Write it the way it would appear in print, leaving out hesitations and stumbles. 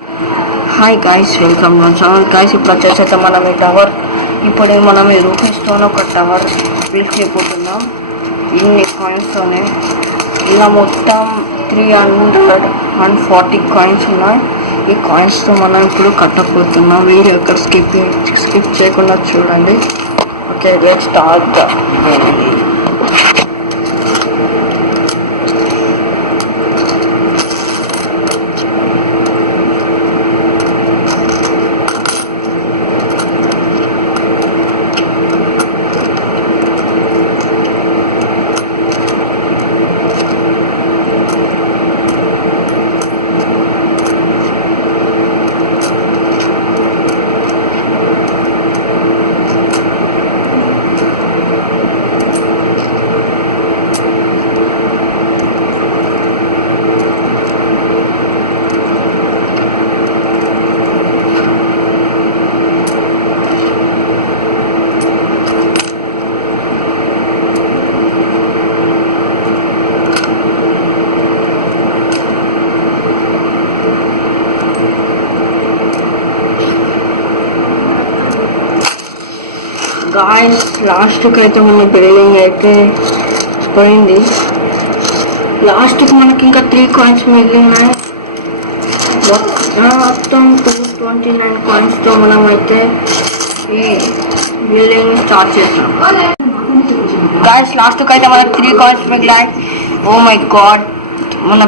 Hi guys, welcome to channel. Guys ఇప్పుడు వచ్చేసైతే మనం ఈ టవర్ మనం ఈ రూపీస్తో ఒక టవర్ బిల్డ్ చేయబోతున్నాం. ఇన్ని కాయిన్స్తోనే ఇలా మొత్తం 340 కాయిన్స్ ఉన్నాయి. ఈ కాయిన్స్తో మనం ఇప్పుడు కట్టబోతున్నాం. వీడియో ఎక్కడ స్కిప్ చేయకుండా చూడండి. Okay, let's start the video. Guys, లాస్ట్కి అయితే మన బిల్డింగ్ అయితే పోయింది. లాస్ట్కి మనకి ఇంకా 3 కాయిన్స్ మిగిలినాయి. మొత్తం 229 కాయిన్స్తో మనం అయితే ఈ బిల్డింగ్ స్టార్ట్ చేసాం. గాయస్, లాస్ట్కి అయితే మనకి 3 కాయిన్స్ మిగిలాయి. ఓ మై గాడ్, మన